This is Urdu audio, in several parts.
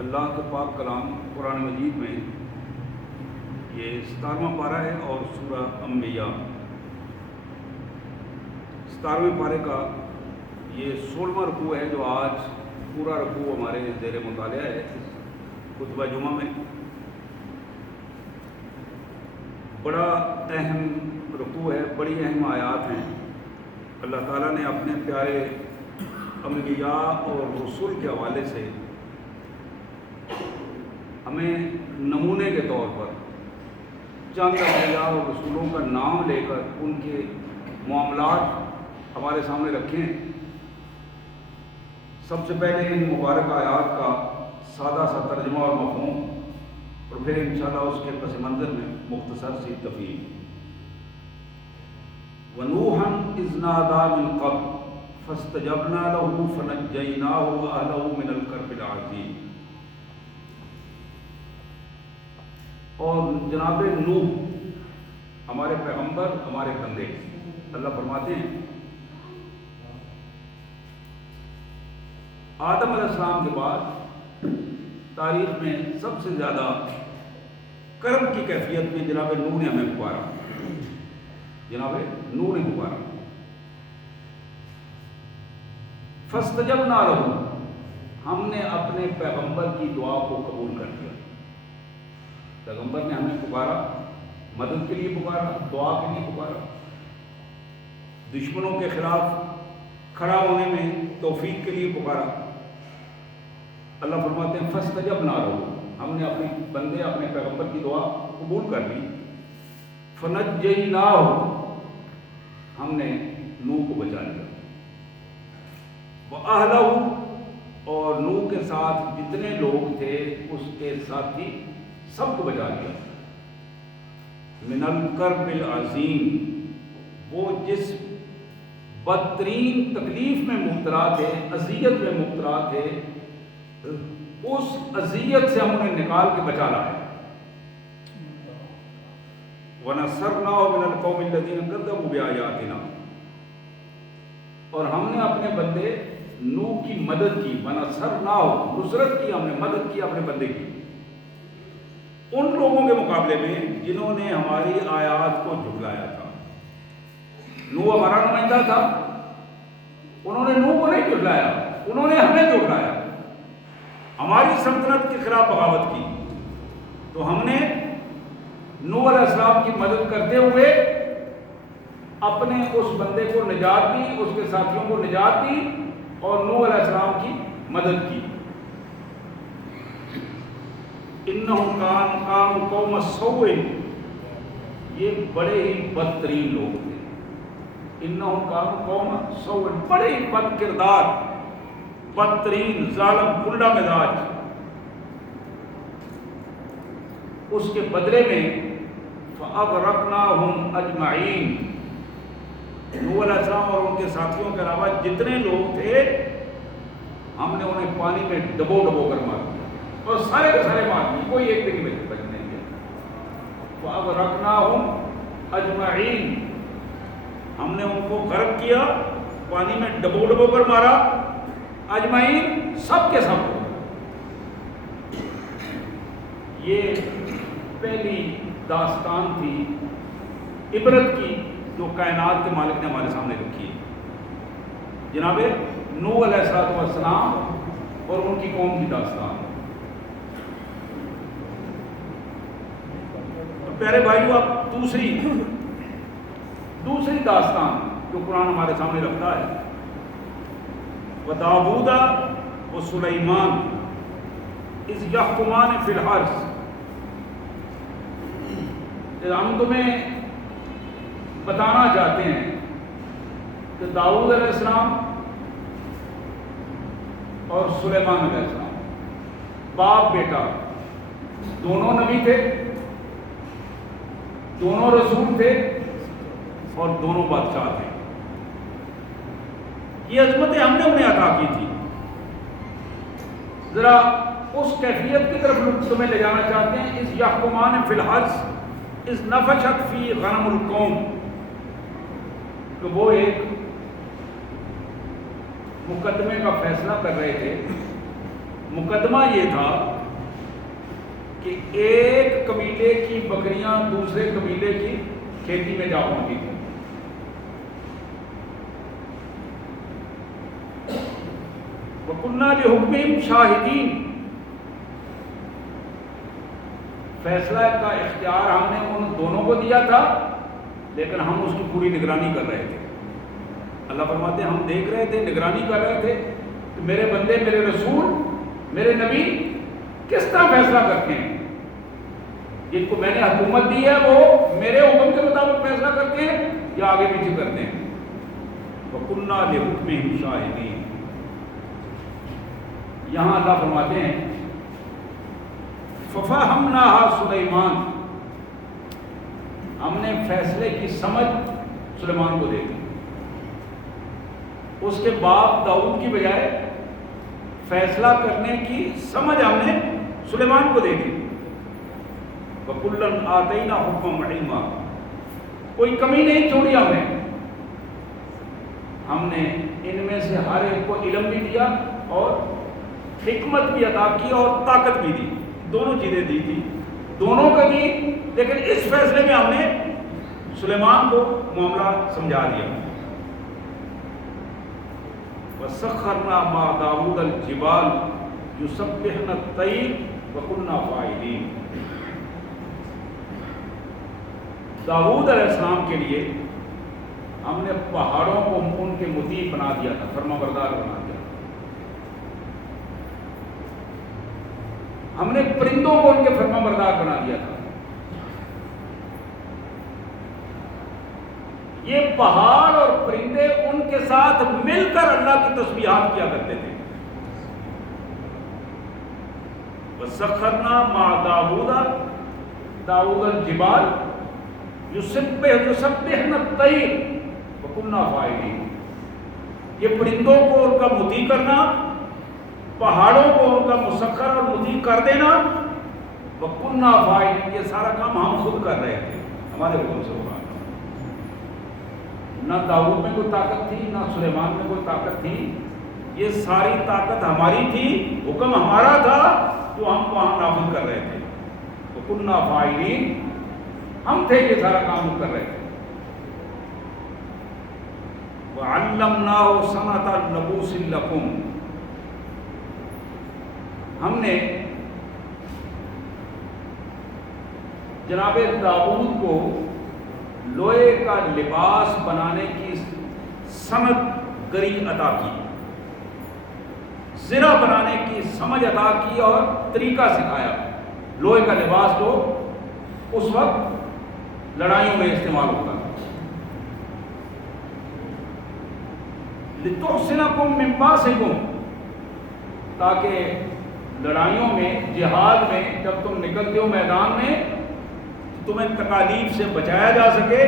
اللہ کے پاک کلام قرآن مجید میں یہ 17واں پارہ ہے اور سورہ انبیاء 17ویں پارے کا یہ 16واں رکوع ہے جو آج پورا رکوع ہمارے زیر مطالعہ ہے خطبہ جمعہ میں۔ بڑا اہم رکوع ہے، بڑی اہم آیات ہیں۔ اللہ تعالیٰ نے اپنے پیارے انبیاء اور رسول کے حوالے سے ہمیں نمونے کے طور پر چند انبیاء اور رسولوں کا نام لے کر ان کے معاملات ہمارے سامنے رکھے ہیں۔ سب سے پہلے ان مبارک آیات کا سادہ سا ترجمہ اور مفہوم، اور پھر انشاءاللہ اس کے پس منظر میں مختصر سی تفہیم۔ وَنُوحًا إِذْ نَادَىٰ مِن قَبْلُ فَاسْتَجَبْنَا لَهُ فَنَجَّيْنَاهُ وَأَهْلَهُ مِنَ الْكَرْبِ الْعَظِيمِ۔ اور جناب نوح ہمارے پیغمبر، ہمارے بندے، اللہ فرماتے ہیں آدم علیہ السلام کے بعد تاریخ میں سب سے زیادہ کرم کی کیفیت میں جناب نوح نے ہمیں پکارا، جناب نوح نے پکارا۔ فاستجبنا لہ، ہم نے اپنے پیغمبر کی دعا کو قبول کر لیا۔ پیغمبر نے ہمیں پکارا، مدد کے لیے پکارا، دعا کے لیے پکارا، دشمنوں کے خلاف کھڑا ہونے میں توفیق کے لیے پکارا۔ اللہ فرماتے ہیں فاستجبنا لہ، ہم نے اپنے بندے، اپنے پیغمبر کی دعا قبول کر لی۔ فنجیناہ، ہم نے نوح کو بچا لیا۔ وَأَهْلَهُ، اور نوح کے ساتھ جتنے لوگ تھے اس کے ساتھی سب کو بچا لیا۔ من الکرب العظیم، وہ جس بدترین تکلیف میں مبتلا تھے، اذیت میں مبتلا تھے، اس اذیت سے ہم انہیں نکال کے بچا لایا۔ وَنَصَرْنَاهُ مِنَ الْقَوْمِ الَّذِينَ كَذَّبُوا بِآيَاتِنَا، اور ہم نے اپنے بندے نوح کی مدد کی۔ وَنَصَرْنَاهُ، نصرت کی، ہم نے مدد کی اپنے بندے کی ان لوگوں کے مقابلے میں جنہوں نے ہماری آیات کو جھٹلایا تھا۔ نوح ہمارا نمائندہ تھا، انہوں نے نوح کو نہیں جھٹلایا، انہوں نے ہمیں جھٹلایا، ہماری سلطنت کے خلاف بغاوت کی، تو ہم نے نوح علیہ السلام کی مدد کرتے ہوئے اپنے اس بندے کو نجات دی، اس کے ساتھیوں کو نجات دی اور نوح علیہ السلام کی مدد کی۔ انہم کانوا قوم سوء، یہ بڑے ہی بدترین لوگ تھے۔ انہم کانوا قوم سوء، بڑے ہی بد کردار، بدترین، ظالم، الٹا مزاج۔ اس کے بدلے میں فَأَغْرَقْنَاهُمْ أَجْمَعِينَ، نوح علیہ السلام اور ان کے ساتھیوں کے علاوہ جتنے لوگ تھے ہم نے انہیں پانی میں ڈبو ڈبو کر مار دیا، اور سارے کے سارے مار دیے، کوئی ایک دن میں بچ نہیں گیا۔ فَأَغْرَقْنَاهُمْ أَجْمَعِينَ، ہم نے ان کو غرق کیا، پانی میں ڈبو ڈبو کر مارا، اجمعین، سب کے سب کو۔ یہ پہلی داستان تھی عبرت کی جو کائنات کے مالک نے ہمارے سامنے رکھی ہے، جناب نوح علیہ السلام اور ان کی قوم کی داستان۔ پیارے بھائیو، اب دوسری داستان جو قرآن ہمارے سامنے رکھتا ہے، وَدَاوُودَ وَسُلَيْمَانَ إِذْ يَحْكُمَانِ فِي الْحَرْثِ۔ ہم تمہیں بتانا چاہتے ہیں کہ داؤد علیہ السلام اور سلیمان علیہ السلام، باپ بیٹا، دونوں نبی تھے، دونوں رسول تھے اور دونوں بادشاہ تھے۔ یہ عظمتیں ہم نے انہیں عطا کی تھی۔ ذرا اس کیفیت کی طرف تمہیں لے جانا چاہتے ہیں۔ اس یحکمان فی الحرث اس نفشت فی غنم القوم، کہ وہ ایک مقدمے کا فیصلہ کر رہے تھے مقدمہ یہ تھا کہ ایک قبیلے کی بکریاں دوسرے قبیلے کی کھیتی میں جا پہنچی تھیں. وَكُنَّا لِحُكْمِهِمْ شَاهِدِينَ. فیصلہ کا اختیار ہم نے ان دونوں کو دیا تھا، لیکن ہم اس کی پوری نگرانی کر رہے تھے. اللہ فرماتے ہیں ہم دیکھ رہے تھے، نگرانی کر رہے تھے کہ میرے بندے، میرے رسول، میرے نبی کس طرح فیصلہ کرتے ہیں. جن کو میں نے حکومت دی ہے وہ میرے حکم کے مطابق فیصلہ کرتے ہیں یا آگے پیچھے کرتے ہیں. وَكُنَّا لِحُكْمِهِمْ شَاهِدِينَ. یہاں اللہ فرماتے ہیں فَفَهَمْنَاهَا سُلَيْمَانَ. ہم نے فیصلے کی سمجھ سلیمان کو دے دی. اس کے بعد داؤد کی بجائے فیصلہ کرنے کی سمجھ ہم نے سلیمان کو دے دی. وَكُلًّا آتَيْنَا حُكْمًا وَعِلْمًا. کوئی کمی نہیں چھوڑی ہم نے. ہم نے ان میں سے ہر ایک کو علم بھی دیا اور حکمت بھی عطا کی اور طاقت بھی دی. دونوں چیزیں دی تھی، دونوں کو دی. لیکن اس فیصلے میں ہم نے سلیمان کو معاملہ سمجھا دیا. وَسَخَّرْنَا مَعَ دَاوُودَ الْجِبَالَ يُسَبِّحْنَ الطَّيْرَ وَكُنَّا فَاعِلِينَ. داؤد علیہ السلام کے لیے ہم نے پہاڑوں کو ان کے مطیع بنا دیا تھا، فرما بردار بنا دیا. ہم نے پرندوں کو ان کے فرما بردار بنا دیا تھا. یہ پہاڑ اور پرندے ان کے ساتھ مل کر اللہ کی تسبیحات کیا کرتے تھے. وَسَخَّرْنَا مَعَ دَاوُودَ الْجِبَالَ يُسَبِّحْنَ الطَّيْرَ وَكُنَّا فَاعِلِينَ. یہ پرندوں کو ان کا مطیع کرنا، پہاڑوں کو ان کا مسخر اور مطیع کر دینا. وَكُنَّا فَاعِلِينَ. یہ سارا کام ہم خود کر رہے تھے، ہمارے حکم سے ہو رہا. نہ داؤد میں کوئی طاقت تھی، نہ سلیمان میں کوئی طاقت تھی. یہ ساری طاقت ہماری تھی، حکم ہمارا تھا، جو ہم وہاں نافذ کر رہے تھے. وَكُنَّا فَاعِلِينَ. ہم تھے یہ سارا کام کر رہے تھے. وَعَلَّمْنَاهُ صَنْعَةَ لَبُوسٍ لَكُمْ. ہم نے جناب داؤد کو لوہے کا لباس بنانے کی صنعت گری عطا کی، زرہ بنانے کی سمجھ عطا کی اور طریقہ سکھایا. لوہے کا لباس تو اس وقت لڑائیوں میں استعمال ہوتا تھا. لِتُحْصِنَكُم مِّن بَأْسِكُم. تاکہ لڑائیوں میں، جہاد میں جب تم نکلتے ہو میدان میں، تمہیں تکالیف سے بچایا جا سکے.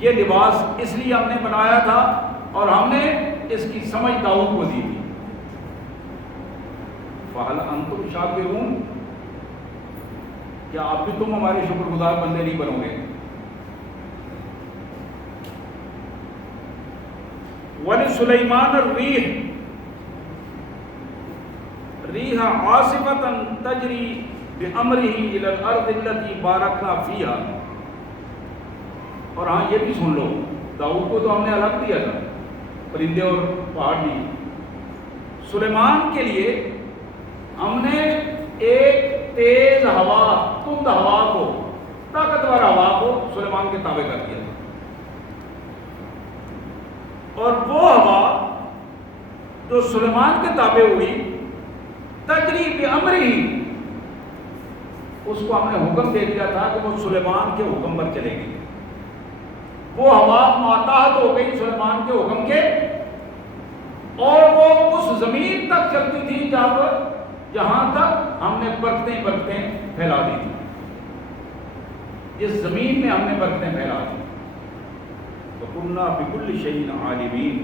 یہ لباس اس لیے ہم نے بنایا تھا اور ہم نے اس کی سمجھ داؤد کو دی تھی. فَهَلْ أَنْتُمْ شَاكِرُونَ. کیا اب بھی تم ہمارے شکر گزار بندے نہیں بنو گے؟ وَلِسُلَيْمَانَ الرِّيحَ عَاصِفَةً تَجْرِي بِأَمْرِهِ إِلَى الْأَرْضِ الَّتِي بَارَكْنَا فِيهَا. اور ہاں یہ بھی سن لو، داؤد کو تو ہم نے الگ دیا تھا، پرندے اور پہاڑ دی. سلیمان کے لیے ہم نے ایک تیز ہوا، تند ہوا کو، طاقتور ہوا کو سلیمان کے تابع کر دیا. اور وہ ہوا جو سلیمان کے تابع ہوئی، تجری بامرہ، اس کو ہم نے حکم دے دیا تھا کہ وہ سلیمان کے حکم پر چلے گی. وہ ہوا ماتحت ہو گئی سلیمان کے حکم کے، اور وہ اس زمین تک چلتی تھی جہاں تک ہم نے برکتیں پھیلا دی تھی. جس زمین میں ہم نے برکتیں پھیلا دی. وَكُنَّا بِكُلِّ شَيْءٍ عَالِمِينَ.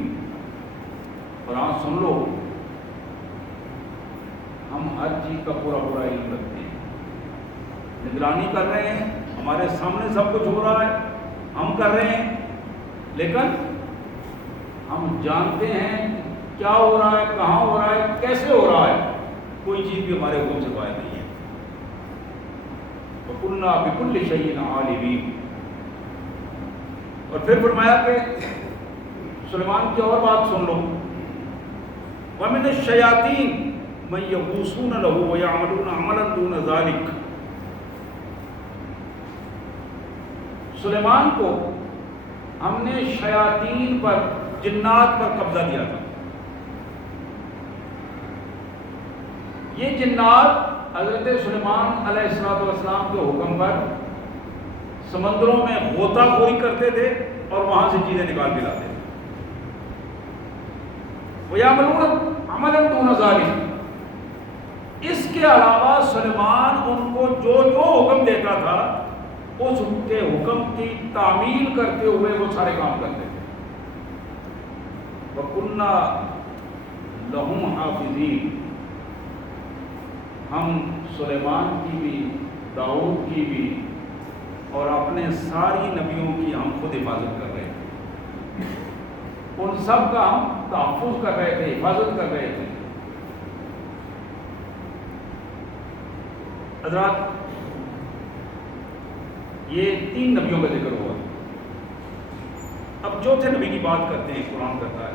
اور آج سن لو، ہم ہر چیز کا پورا علم رکھتے ہیں، نگرانی کر رہے ہیں، ہمارے سامنے سب کچھ ہو رہا ہے، ہم کر رہے ہیں، لیکن ہم جانتے ہیں کیا ہو رہا ہے، کہاں ہو رہا ہے، کیسے ہو رہا ہے. کوئی چیز بھی ہمارے حکم سے باہر نہیں ہے. وَكُنَّا بِكُلِّ شَيْءٍ عَالِمِينَ. اور پھر فرمایا کہ سلیمان کی اور بات سن لو. وَمِنَ الشَّيَاطِينِ مَن يَغُوصُونَ لَهُ وَيَعْمَلُونَ عَمَلًا دُونَ ذَلِكَ. سلیمان کو ہم نے شیاطین پر، جنات پر قبضہ دیا تھا. یہ جنات حضرت سلیمان علیہ السلام کے حکم پر سمندروں میں غوطہ خوری کرتے تھے اور وہاں سے چیزیں نکال کے لاتے تھے. وَيَعْمَلُونَ عَمَلًا دُونَ ذَلِكَ. اس کے علاوہ سلیمان ان کو جو جو حکم دیتا تھا اس کے حکم کی تعمیل کرتے ہوئے وہ سارے کام کرتے تھے. وَكُنَّا لَهُمْ حَافِظِينَ. ہم سلیمان کی بھی، داؤد کی بھی اور اپنے ساری نبیوں کی ہم خود حفاظت کر رہے تھے. ان سب کا ہم تحفظ کر رہے تھے، حفاظت کر رہے تھے. حضرات یہ 3 نبیوں کا ذکر ہوا. اب چوتھے نبی کی بات کرتے ہیں. قرآن کرتا ہے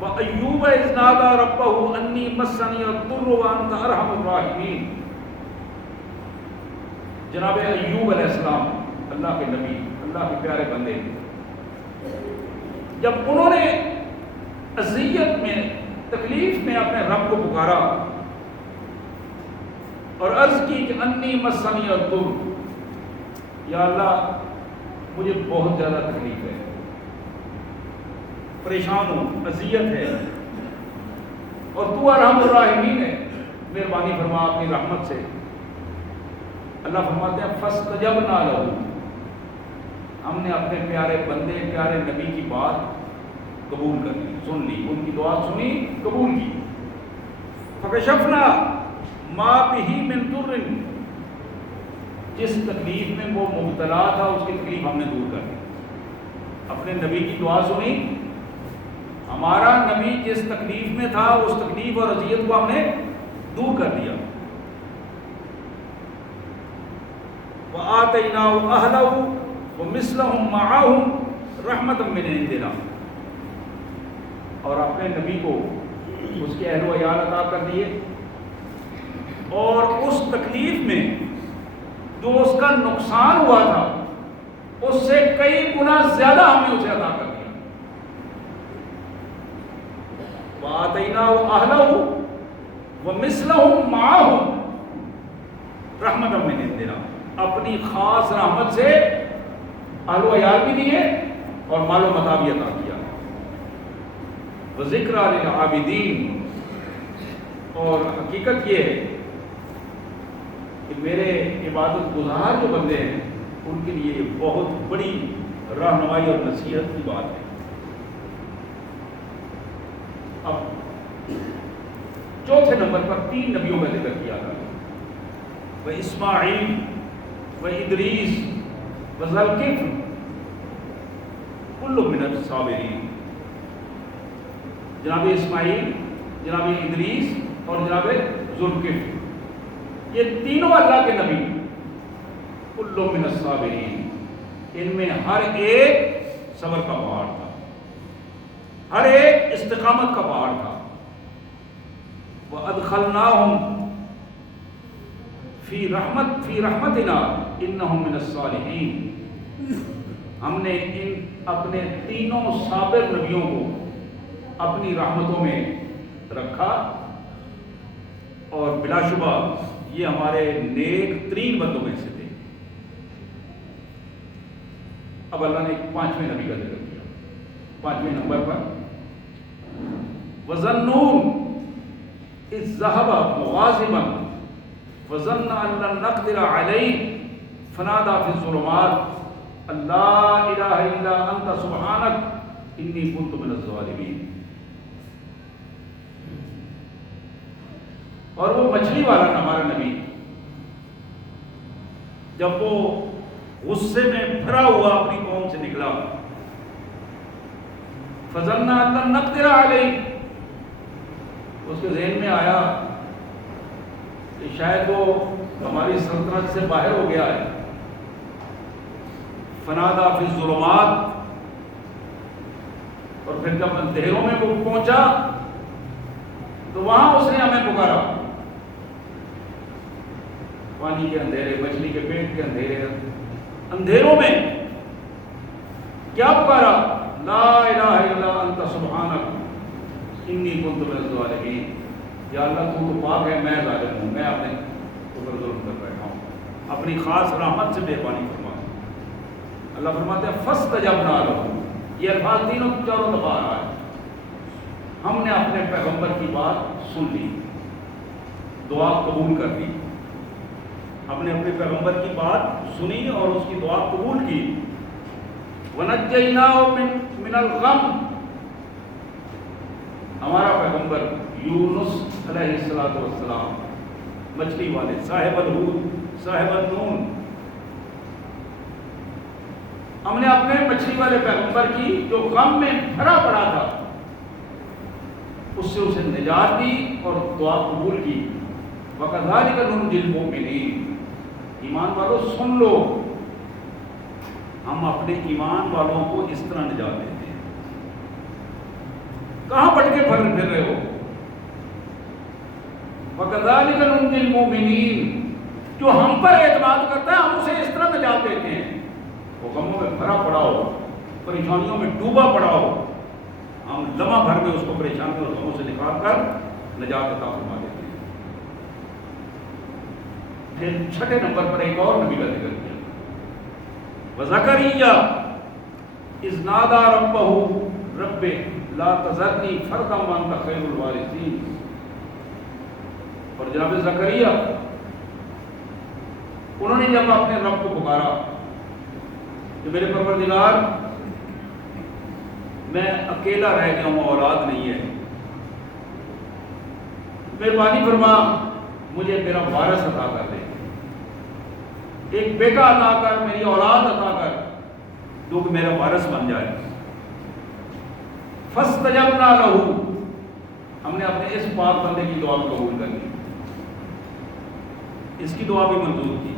وَأَيُّوبَ إِذْ نَادَىٰ رَبَّهُ أَنِّي مَسَّنِيَ الضُّرُّ وَأَنْتَ أَرْحَمُ الرَّاحِمِينَ. جناب ایوب علیہ السلام اللہ کے نبی، اللہ کے پیارے بندے، جب انہوں نے اذیت میں، تکلیف میں اپنے رب کو پکارا اور عرض کی کہ انی مسنی الضر، یا اللہ مجھے بہت زیادہ تکلیف ہے، پریشان ہوں، اذیت ہے، اور تو ارحم الراحمین ہے، مہربانی فرما اپنی رحمت سے. اللہ فرماتے ہیں فاستجبنا لہ، ہم نے اپنے پیارے بندے، پیارے نبی کی بات قبول کر لی، سن لی، ان کی دعا سنی، قبول کی. فکشفنا ما بہ من ضر، جس تکلیف میں وہ مبتلا تھا اس کی تکلیف ہم نے دور کر دی. اپنے نبی کی دعا سنی، ہمارا نبی جس تکلیف میں تھا اس تکلیف اور اذیت کو ہم نے دور کر دیا. وَآتَيْنَاهُ أَهْلَهُ وَمِثْلَهُمْ مَعَهُمْ رَحْمَةً مِّنْ عِندِنَا، اور اپنے نبی کو اس کے اہل و عیال عطا کر دیے، اور اس تکلیف میں جو اس کا نقصان ہوا تھا اس سے کئی گنا زیادہ ہم نے اسے عطا کر دیا. وَآتَيْنَاهُ أَهْلَهُ وَمِثْلَهُمْ مَعَهُمْ رَحْمَةً مِّنْ عِندِنَا، اپنی خاص رحمت سے اہل و عیال بھی دیے اور مال و متاع بھی عطا کیا. وَذِكْرَىٰ لِلْعَابِدِينَ، اور حقیقت یہ ہے کہ میرے عبادت گزار جو بندے ہیں ان کے لیے یہ بہت بڑی رہنمائی اور نصیحت کی بات ہے. اب چوتھے نمبر پر 3 نبیوں کا ذکر کیا تھا، وہ اسماعیل، وہ ادریس، وہ ذوالکفل، کل من الصابرین. جناب اسماعیل، جناب ادریس اور جناب ذوالکفل، یہ تینوں اللہ کے نبی، کل من الصابرین، ان میں ہر ایک صبر کا پہاڑ تھا، ہر ایک استقامت کا پہاڑ تھا. وَأَدْخَلْنَاهُمْ فی رحمتنا انہم من الصالحین. ہم نے ان اپنے تینوں صابر نبیوں کو اپنی رحمتوں میں رکھا، اور بلا شبہ یہ ہمارے نیک ترین بندوں میں سے تھے. اب اللہ نے 5ویں نبی کا ذکر کیا. 5ویں نمبر پر وَظَنُّونَ إِذْ ذَهَبَ مُغَاضِبًا وَظَنَّ أَن لَّن نَّقْدِرَ عَلَيْهِ فَنَادَىٰ فِي الظُّلُمَاتِ أَن لَّا إِلَٰهَ إِلَّا أَنتَ سُبْحَانَكَ إِنِّي كُنتُ مِنَ الظَّالِمِينَ. اور وہ مچھلی والا ہمارا نبی جب وہ غصے میں بھرا ہوا اپنی قوم سے نکلا، فَظَنَّ أَن لَّن نَّقْدِرَ عَلَيْهِ، اس کے ذہن میں آیا کہ شاید وہ ہماری سلطنت سے باہر ہو گیا ہے. فنادا فی الظلمات، اور پھر جب اندھیروں میں وہ پہنچا تو وہاں اس نے ہمیں پکارا. پانی کے اندھیرے، مچھلی کے پیٹ کے اندھیرے، اندھیروں میں کیا پکارا؟ لا الہ الا انت سبحانک انی کنت من الظالمین. یا اللہ تو پاک ہے، میں ظالم ہوں، میں اپنے اوپر ظلم کر بیٹھا ہوں، اپنی خاص رحمت سے مہربانی فرما. اللہ فرماتے ہیں فاستجبنا لہ. یہ الفاظ چاروں دفعہ آ رہا ہے. ہم نے اپنے پیغمبر کی بات سن لی، دعا قبول کر دی. ہم نے اپنے پیغمبر کی بات سنی اور اس کی دعا قبول کی. وَنَجَّيْنَاهُ مِنَ الْغَمِّ. ہمارا پیغمبر یونس علیہ السلام، مچھلی والے، صاحب الحوت، صاحب النون، ہم نے اپنے مچھلی والے پیغمبر کی جو غم میں بھرا پڑا تھا اس سے اسے نجات دی اور دعا قبول کی. وَكَذَلِكَ نُنْجِي الْمُؤْمِنِينَ. ایمان والوں سن لو، ہم اپنے ایمان والوں کو اس طرح نجات دیتے ہیں. کہاں پھٹکے پھر رہے ہو؟ وَكَذَلِكَ نُنْجِي الْمُؤْمِنِينَ. جو ہم پر اعتماد کرتا ہے ہم اسے اس طرح نجات دیتے ہیں. وہ غموں میں بھرا پڑا ہو، پریشانیوں میں ڈوبا پڑا ہو، ہم لمحہ بھر میں اس کو پریشانیوں اور غموں سے نکال کر نجات عطا فرما دیتے ہیں. پھر چھٹے نمبر پر ایک اور نبی کا ذکر کیا. وَزَكَرِيَّا إِذْ نَادَىٰ رَبَّهُ رَبِّ لَا تَذَرْنِي فَرْدًا وَأَنتَ خَيْرُ الْوَارِثِينَ. اور جناب زکریا انہوں نے جب اپنے رب کو پکارا کہ میرے پروردگار میں اکیلا رہ گیا ہوں، اولاد نہیں ہے، مہربانی فرما مجھے میرا وارث عطا کر دے، ایک بیٹا عطا کر، میری اولاد عطا کر جو کہ میرا وارث بن جائے. فاستجبنا لہ. ہم نے اپنے اس پاک بندے کی دعا قبول کر لی، اس کی دعا بھی منظور کی.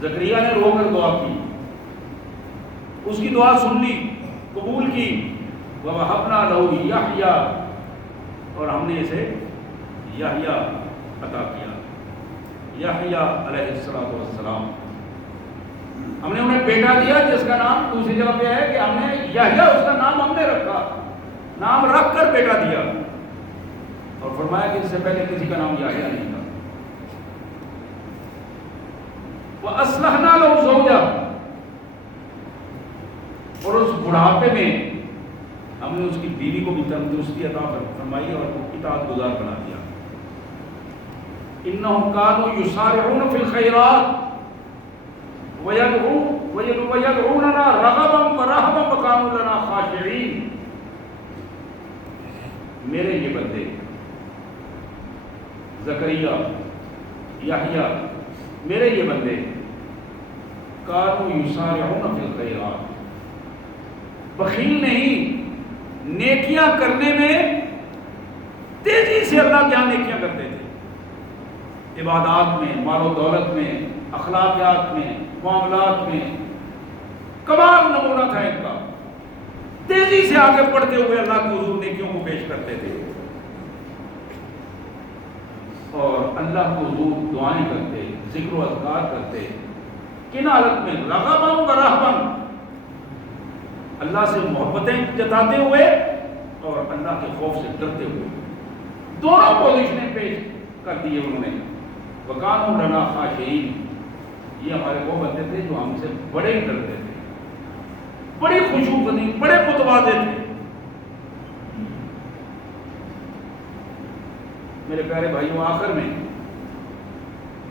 زکریا نے رو کر دعا کی، اس کی دعا سن لی، قبول کی. وَوَهَبْنَا لَهُ یحییٰ. اور ہم نے اسے یحییٰ عطا کیا. یحییٰ علیہ السلام، ہم نے انہیں بیٹا دیا جس کا نام دوسری جگہ پہ ہے کہ ہم نے یحییٰ، اس کا نام ہم نے رکھا، نام رکھ کر بیٹا دیا. اور فرمایا کہ اس سے پہلے کسی کا نام یحییٰ نہیں تھا. وَأَصْلَحْنَا لَهُ زَوْجَهُ. اور اس بڑھاپے میں ہم نے اس کی بیوی کو بھی تندرستی عطا فرمائی اور اطاعت گزار بنا دیا. إِنَّهُمْ كَانُوا يُسَارِعُونَ فِي الْخَيْرَاتِ وَيَدْعُونَنَا رَغَبًا وَرَهْبًا وَكَانُوا لَنَا خَاشِعِينَ. میرے یہ بندے زکریا، یحییٰ، میرے یہ بندے كَانُوا يُسَارِعُونَ فِي الْخَيْرَاتِ، بخیل نہیں، نیکیاں کرنے میں تیزی سے اللہ کیا نیکیاں کرتے تھے، عبادات میں، مال و دولت میں، اخلاقیات میں، معاملات میں. کمال نمونہ تھا ان کا. تیزی سے آگے بڑھتے ہوئے اللہ کے حضور نیکیوں کو پیش کرتے تھے اور اللہ کے حضور دعائیں کرتے، ذکر و اذکار کرتے. کن حالت میں؟ رغباً و رہباً، اللہ سے محبتیں جتاتے ہوئے اور اللہ کے خوف سے ڈرتے ہوئے. دونوں پوزیشنیں پیش کر دیے انہوں نے. وَكَانُوا لَنَا خَاشِعِينَ. یہ ہمارے وہ بندے تھے جو ہم سے بڑے ڈرتے تھے، بڑی خشوع بنی، بڑے متواضع تھے. میرے پیارے بھائیوں، آخر میں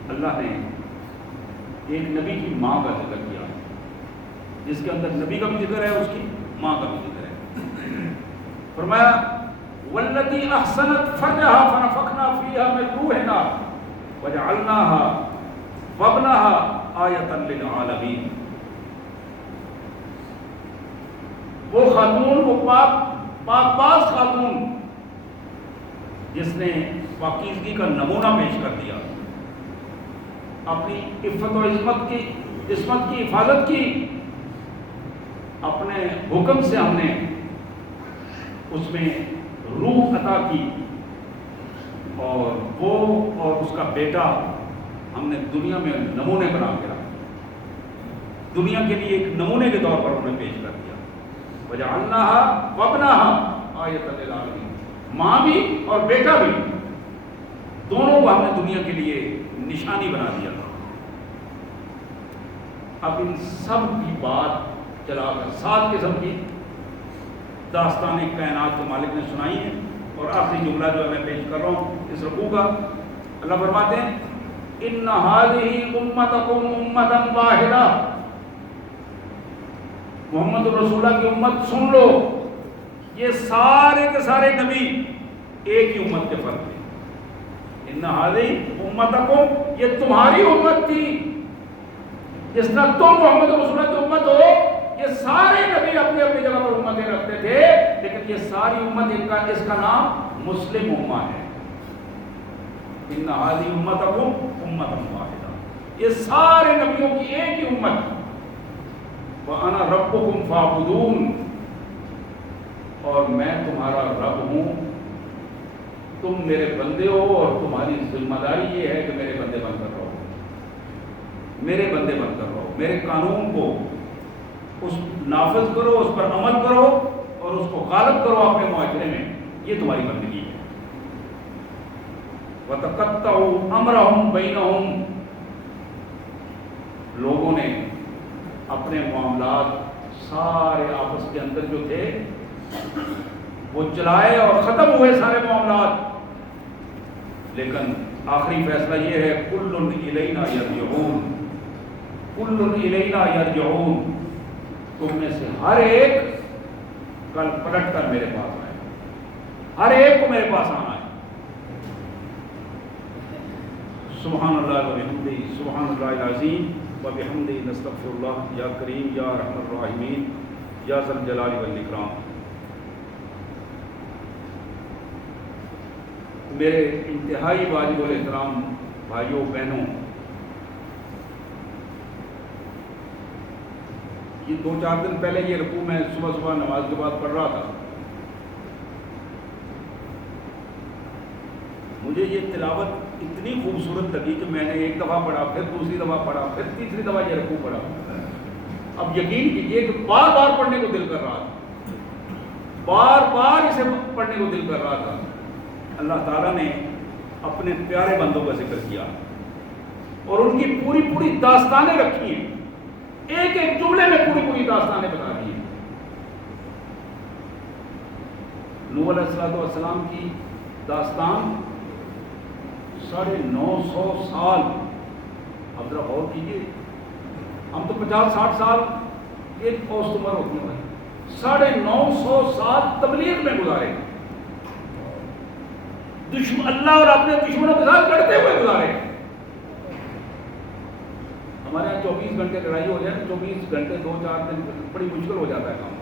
اللہ نے ایک نبی کی ماں کا ذکر کیا، جس کے اندر نبی کا بھی ذکر ہے، اس کی ماں کا بھی ذکر ہے. فرمایا وَالَّتِي أَحْسَنَتْ فَرْجَهَا فَنَفَخْنَا فِيهَا مِن رُوحِنَا وَجَعَلْنَاهَا وَابْنَهَا آیَةً لِلْعَالَمِينَ. وہ خاتون، وہ پاک باز خاتون جس نے پاکیزگی کا نمونہ پیش کر دیا، اپنی عفت و عصمت کی حفاظت کی، اپنے حکم سے ہم نے اس میں روح عطا کی، اور وہ اور اس کا بیٹا ہم نے دنیا میں نمونے بنا کے رکھا، دنیا کے لیے ایک نمونے کے طور پر انہیں پیش کر دیا۔ وجعلناها وابناها آیۃ للعالمین، ماں بھی اور بیٹا بھی، دونوں کو ہم نے دنیا کے لیے نشانی بنا دیا تھا۔ اب ان سب کی بات چلا کر 7 قسم کی داستان کائنات کے مالک نے سنائی ہے، اور آخری جملہ جو ہے میں پیش کر رہا ہوں اس رکوع کا، اللہ فرماتے ہیں ان هذه امتکم امۃ واحدہ، محمد رسول اللہ کی امت سن لو، یہ سارے کے سارے نبی ایک ہی امت کے فرد تھے۔ ان هذه امتکم، یہ تمہاری امت تھی، جس طرح تم محمد رسول اللہ کی امت ہو، یہ سارے نبی اپنی اپنی جگہ پر امتیں رکھتے تھے، لیکن یہ ساری امت اس کا نام مسلم امہ ہے۔ ان هذه امتکم امۃ واحدہ، یہ سارے نبیوں کی ایک ہی امت۔ وَأَنَا رَبُّكُمْ فَاعْبُدُونِ، اور میں تمہارا رب ہوں، تم میرے بندے ہو، اور تمہاری ذمہ داری یہ ہے کہ میرے بندے بن کر رہو، میرے بندے بن کر رہو، میرے قانون کو اس نافذ کرو، اس پر عمل کرو، اور اس کو غالب کرو اپنے معاشرے میں، یہ تمہاری بندگی ہے۔ وَتَقَطَّعُوا أَمْرَهُمْ بَيْنَهُمْ، لوگوں نے اپنے معاملات سارے آپس کے اندر جو تھے وہ چلائے اور ختم ہوئے سارے معاملات، لیکن آخری فیصلہ یہ ہے کل الینا یرجعون، کل الینا یرجعون، تم میں سے ہر ایک کل پلٹ کر میرے پاس آئے، ہر ایک کو میرے پاس آنا ہے۔ سبحان اللہ وبحمدہ، سبحان اللہ العظیم وبحمدہ، نستغفر اللہ، یا کریم یا ارحم الراحمین یا ذا الجلال والاکرام۔ میرے انتہائی واجب الاحترام بھائیوں بہنوں، یہ 2-4 دن پہلے یہ رکوع میں صبح نماز کے بعد پڑھ رہا تھا، مجھے یہ تلاوت اتنی خوبصورت لگی کہ میں نے ایک دفعہ پڑھا، پھر دوسری دفعہ پڑھا، پھر تیسری دفعہ یہ رکوع پڑھا۔ اب یقین کیجئے کہ بار بار پڑھنے کو دل کر رہا تھا، بار بار اسے پڑھنے کو دل کر رہا تھا۔ اللہ تعالیٰ نے اپنے پیارے بندوں کا ذکر کیا اور ان کی پوری پوری داستانیں رکھی ہیں، ایک ایک جملے میں پوری پوری داستانیں بتا دی ہیں۔ نوح علیہ السلام کی داستان 950 سال، اب ذرا غور کیجیے، ہم تو 50-60 سال ایک اوسط عمر ہوتی ہے، 950 سال تبلیغ میں گزارے، اللہ اور اپنے دشمنوں کے ساتھ لڑتے ہوئے گزارے۔ ہمارے یہاں 24 گھنٹے لڑائی ہو جائے، 24 گھنٹے 2-4 دن بڑی مشکل ہو جاتا ہے کام،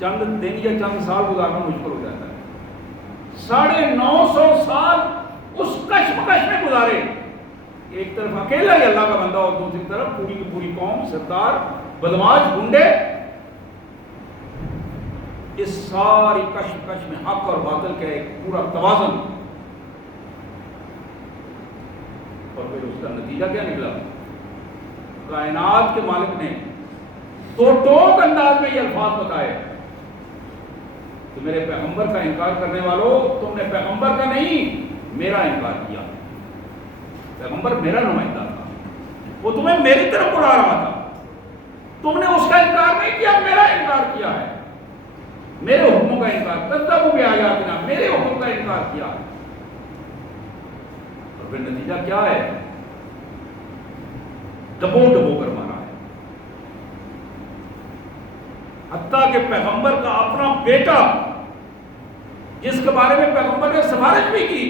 چند دن یا چند سال گزارنا مشکل ہو جاتا ہے۔ 950 سال اس کشمکش میں گزارے، ایک طرف اکیلا ہی اللہ کا بندہ اور دوسری طرف پوری کی پوری قوم، سردار، بدماش، گنڈے، اس ساری کشمکش میں حق اور باطل کا ایک پورا توازن، اور پھر اس کا نتیجہ کیا نکلا؟ کائنات کے مالک نے دو ٹوک انداز میں یہ الفاظ بتائے کہ میرے پیغمبر کا انکار کرنے والوں، تم نے پیغمبر کا نہیں میرا انکار کیا۔ پیغمبر میرا نمائندہ تھا، وہ تمہیں میری طرف بلا رہا تھا، تم نے اس کا انکار نہیں کیا، میرا انکار کیا ہے، میرے حکموں کا انکار، کذبوا بآیاتنا، میرے حکم کا انکار کیا۔ اور پھر نتیجہ کیا ہے؟ ڈبو ڈبو کر مارا ہے، حتیٰ کہ پیغمبر کا اپنا بیٹا جس کے بارے میں پیغمبر نے سفارش بھی کی،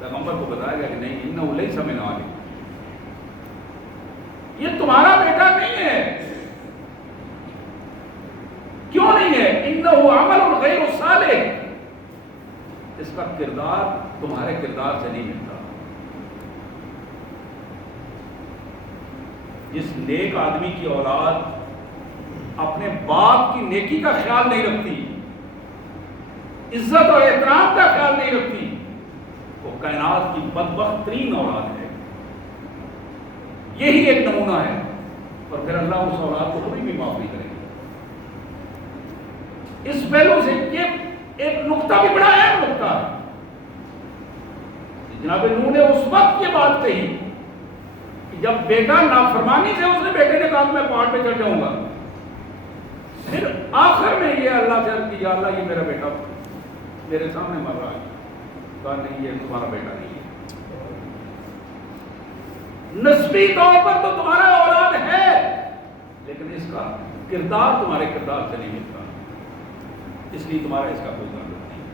پیغمبر کو بتایا گیا کہ نہیں، انہ لیس من آلک، یہ تمہارا بیٹا نہیں ہے۔ کیوں نہیں ہے؟ انہ عمل غیر صالح، اس کا کردار تمہارے کردار سے نہیں ملتا۔ جس نیک آدمی کی اولاد اپنے باپ کی نیکی کا خیال نہیں رکھتی، عزت اور احترام کا خیال نہیں رکھتی، وہ کائنات کی بدبخت ترین اولاد ہے۔ یہی ایک نمونہ ہے، اور پھر اللہ اس اولاد کو کبھی بھی معاف نہیں کرے گا۔ اس پہلو سے یہ ایک نقطہ بھی بڑا اہم نقطہ ہے۔ جناب نوح نے اس وقت یہ بات کہی کہ جب بیٹا نافرمانی سے، اس نے بیٹے نے کہا میں پہاڑ پہ چڑھ جاؤں گا، پھر آخر میں یہ اللہ سے عرض کی، یا اللہ یہ میرا بیٹا میرے سامنے مر رہا ہے، کہا نہیں یہ تمہارا بیٹا نہیں ہے، نسبی طور پر تو تمہارا اولاد ہے لیکن اس کا کردار تمہارے کردار سے نہیں ملتا، اس لیے تمہارا اس کا کوئی تعلق نہیں۔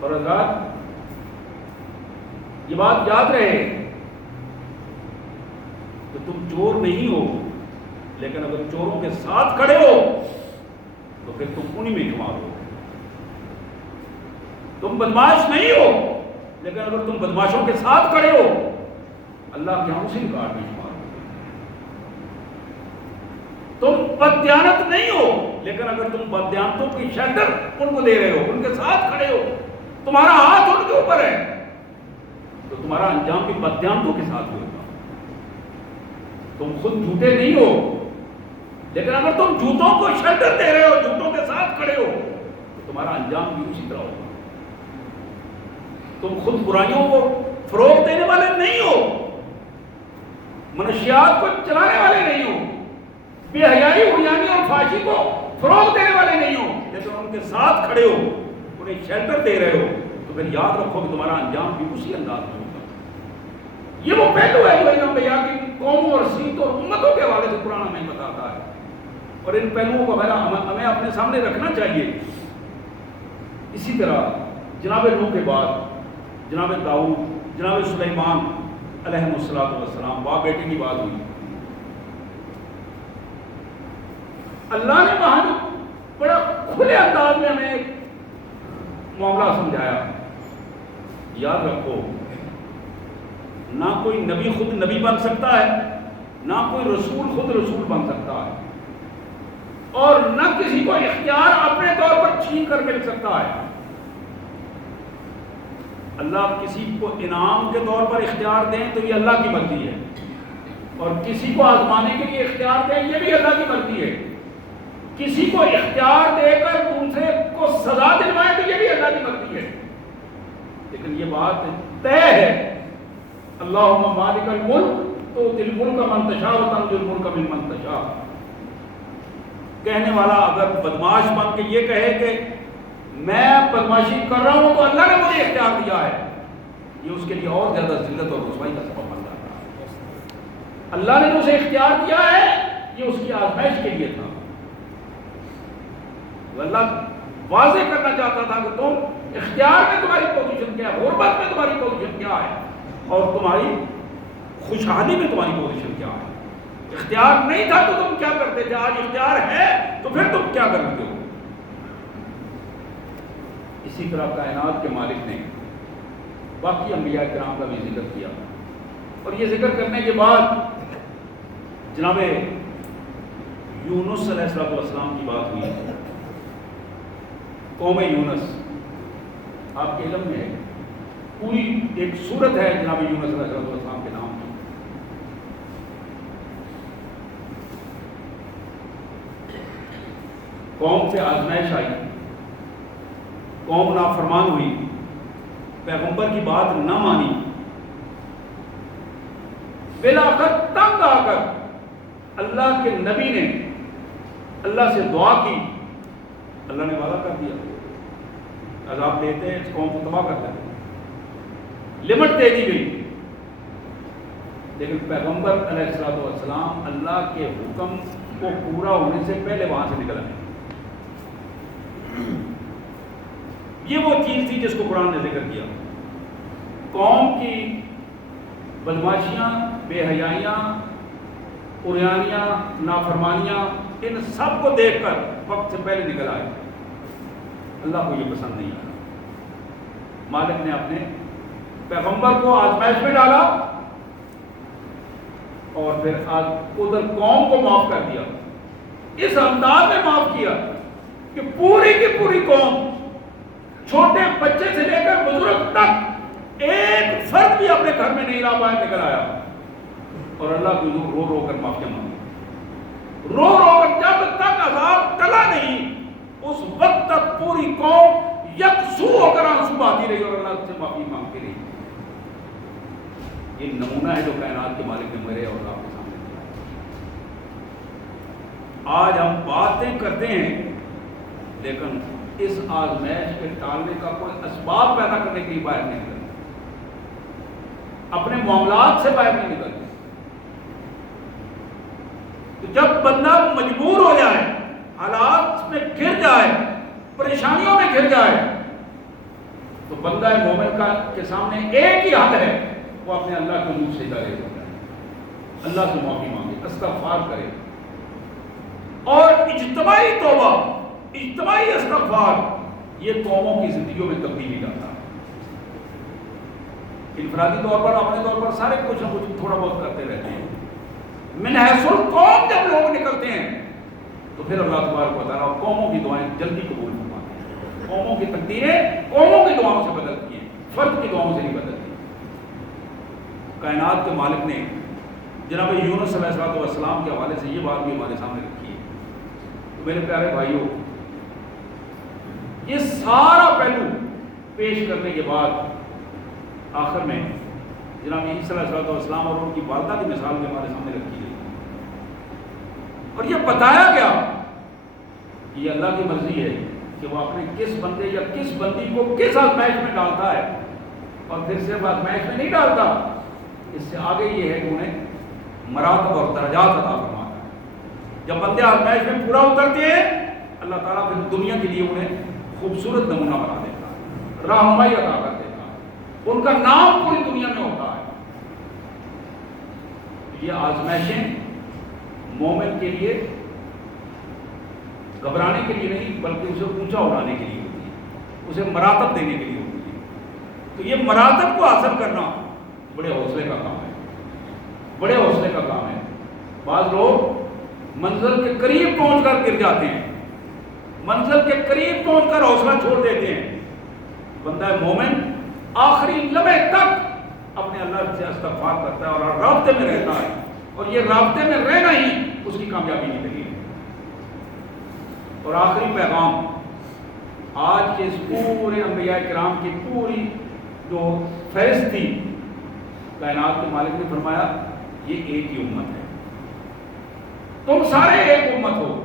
اور حضرات یہ بات یاد رہے کہ تم چور نہیں ہو، لیکن اگر چوروں کے ساتھ کھڑے ہو تو پھر تم انہی میں شمار ہو۔ تم بدماش نہیں ہو، لیکن اگر تم بدماشوں کے ساتھ کھڑے ہو اللہ کے ہاں اسی ریکارڈ میں شمار ہو۔ تم بددیانت نہیں ہو، لیکن اگر تم بددیانتوں کی شیلٹر ان کو دے رہے ہو، ان کے ساتھ کھڑے ہو، تمہارا ہاتھ ان کے اوپر ہے، تو تمہارا انجام بھی بددیانتوں کے ساتھ ہوگا۔ تم خود جھوٹے نہیں ہو، لیکن اگر تم جھوٹوں کو شیلٹر دے رہے ہو، جھوٹوں کے ساتھ کھڑے ہو، تو تمہارا انجام بھی اسی طرح ہوگا۔ تم خود برائیوں کو فروغ دینے والے نہیں ہو، منشیات کو چلانے والے نہیں ہو، بے حیائی حیانی اور فحاشی کو فروغ دینے والے نہیں ہو، لیکن ان کے ساتھ کھڑے ہو، انہیں شیلٹر دے رہے ہو، تو پھر یاد رکھو کہ تمہارا انجام بھی اسی انداز میں ہوگا۔ یہ وہ پہلو ہے جو امام انبیاء کی قوموں اور سیرت اور امتوں کے حوالے سے قرآن ہمیں بتاتا ہے، اور ان پہلوؤں کو ہمیں اپنے سامنے رکھنا چاہیے۔ اسی طرح جناب نوح کے بعد جناب داؤد، جناب سلیمان علیہ السلام، باپ بیٹے کی بات ہوئی، اللہ نے وہاں بڑا کھلے انداز میں ہمیں ایک معاملہ سمجھایا۔ یاد رکھو نہ کوئی نبی خود نبی بن سکتا ہے، نہ کوئی رسول خود رسول بن سکتا ہے، اور نہ کسی کو اختیار اپنے طور پر چھین کر مل سکتا ہے۔ اللہ کسی کو انعام کے طور پر اختیار دیں تو یہ اللہ کی مرضی ہے، اور کسی کو آزمانے کے لیے اختیار دیں یہ بھی اللہ کی مرضی ہے۔ کسی کو اختیار دے کر دوسرے کو سزا دلوائیں تو یہ بھی اللہ کی مرضی ہے۔ لیکن یہ بات طے ہے، اللہم مالک الملک تؤتی الملک من تشاء وتنزع الملک ممن تشاء۔ کہنے والا اگر بدماش بن کے یہ کہے کہ میں بدماشی کر رہا ہوں تو اللہ نے مجھے اختیار دیا ہے، یہ اس کے لیے اور زیادہ ذلت اور رسوائی کا سبب بن جاتا ہے۔ اللہ نے جو اسے اختیار کیا ہے یہ اس کی آزمائش کے لیے تھا۔ اللہ واضح کرنا چاہتا تھا کہ تم اختیار میں تمہاری پوزیشن کیا ہے، غربت میں تمہاری پوزیشن کیا ہے، اور تمہاری خوشحالی میں تمہاری پوزیشن کیا ہے۔ اختیار نہیں تھا تو تم کیا کرتے تھے، آج اختیار ہے تو پھر تم کیا کرتے ہو۔ اسی طرح کائنات کے مالک نے باقی انبیاء کرام کا بھی ذکر کیا، اور یہ ذکر کرنے کے بعد جناب یونس علیہ السلام کی بات ہوئی۔ قوم یونس آپ کے علم میں ہے، پوری ایک سورت ہے جناب یونس علیہ السلام کے نام کی۔ قوم پہ آزمائش آئی، قوم نافرمان ہوئی، پیغمبر کی بات نہ مانی، بلاخر تنگ آ کر اللہ کے نبی نے اللہ سے دعا کی، اللہ نے وعدہ کر دیا عذاب دیتے ہیں، اس قوم کو تباہ کر دیتے ہیں، لمٹ دے دی گئی، لیکن پیغمبر علیہ السلام اللہ کے حکم کو پورا ہونے سے پہلے وہاں سے نکل آئے۔ یہ وہ چیز تھی جس کو قرآن نے ذکر کیا۔ قوم کی بدماشیاں، بے حیائیاں، عریانیاں، نافرمانیاں، ان سب کو دیکھ کر وقت سے پہلے نکل آئے۔ اللہ کو یہ پسند نہیں آیا۔ مالک نے اپنے پیغمبر کو آزمائش میں ڈالا، اور پھر ادھر قوم کو معاف کر دیا، اس انداز میں معاف کیا کہ پوری کی پوری قوم، چھوٹے بچے سے لے کر بزرگ تک، ایک فرد بھی اپنے گھر میں نہیں رہا، باہر نکل آیا اور اللہ کی حضور رو رو کر معافی مانگی، رو رو کر، جب تک عذاب ٹلا نہیں اس وقت تک پوری قوم یکسو ہو کر آنسو بہاتی رہی اور اللہ سے معافی مانگتی رہی۔ یہ نمونہ ہے جو کائنات کے مالک نے میرے اور آپ کے سامنے دیا۔ آج ہم باتیں کرتے ہیں لیکن اس آزمائش کے ٹالنے کا کوئی اسباب پیدا کرنے کے لیے باہر نہیں نکلتے، اپنے معاملات سے باہر نہیں نکلتے۔ تو جب بندہ مجبور ہو جائے، حالات میں گر جائے، پریشانیوں میں گر جائے، تو بندہ مومن کے سامنے ایک ہی حل ہے، وہ اپنے اللہ کے حضور سجدہ رے ہوتا ہے، اللہ سے معافی مانگے، استغفار کرے، اور اجتماعی توبہ، اجتماعی استغفار یہ قوموں کی زندگیوں میں تبدیلی لاتا ہے۔ انفرادی طور پر، اپنے طور پر سارے کچھ نہ کچھ تھوڑا بہت کرتے رہتے ہیں، من حیث القوم جب لوگ نکلتے ہیں تو پھر اللہ تبارک و تعالیٰ قوموں کی دعائیں جلدی قبول فرماتے ہیں، قوموں کی تقدیریں قوموں کی دعاؤں سے بدلتی ہیں، فرد کی دعاؤں سے نہیں بدلتی۔ کائنات کے مالک نے جناب یونس علیہ السلام کے حوالے سے یہ بات بھی ہمارے سامنے رکھی ہے۔ تو میرے پیارے بھائیوں، یہ سارا پہلو پیش کرنے کے بعد آخر میں جناب عیسیٰ علیہ السلام اور ان کی والدہ کی مثال بھی ہمارے سامنے رکھی گئی اور یہ بتایا گیا کہ یہ اللہ کی مرضی ہے کہ وہ اپنے کس بندے یا کس بندی کو کس آزمائش میں ڈالتا ہے، اور پھر صرف آزمائش میں نہیں ڈالتا، اس سے آگے یہ ہے کہ انہیں مراتب اور درجات عطا فرماتا ہے۔ جب بندے آزمائش میں پورا اترتے ہیں، اللہ تعالیٰ پھر دنیا کے لیے انہیں خوبصورت نمونہ بنا دیتا ہے، رہنمائی عطا کر دیتا ہے، ان کا نام پوری دنیا میں ہوتا ہے۔ یہ آزمائشیں مومن کے لیے گھبرانے کے لیے نہیں بلکہ اسے اونچا اڑانے کے لیے ہوتی ہے، اسے مراتب دینے کے لیے ہوتی ہے۔ تو یہ مراتب کو حاصل کرنا بڑے حوصلے کا کام ہے، بڑے حوصلے کا کام ہے۔ بعض لوگ منزل کے قریب پہنچ کر گر جاتے ہیں، منزل کے قریب پہنچ کر حوصلہ چھوڑ دیتے ہیں۔ بندہ مومن آخری لمحے تک اپنے اللہ سے استغفار کرتا ہے اور رابطے میں رہتا ہے، اور یہ رابطے میں رہنا ہی اس کی کامیابی کی دلیل ہے۔ اور آخری پیغام آج کے اس پورے انبیاء کرام کی پوری جو فہرست تھی، کائنات کے مالک نے فرمایا یہ ایک ہی امت ہے، تم سارے ایک امت ہو،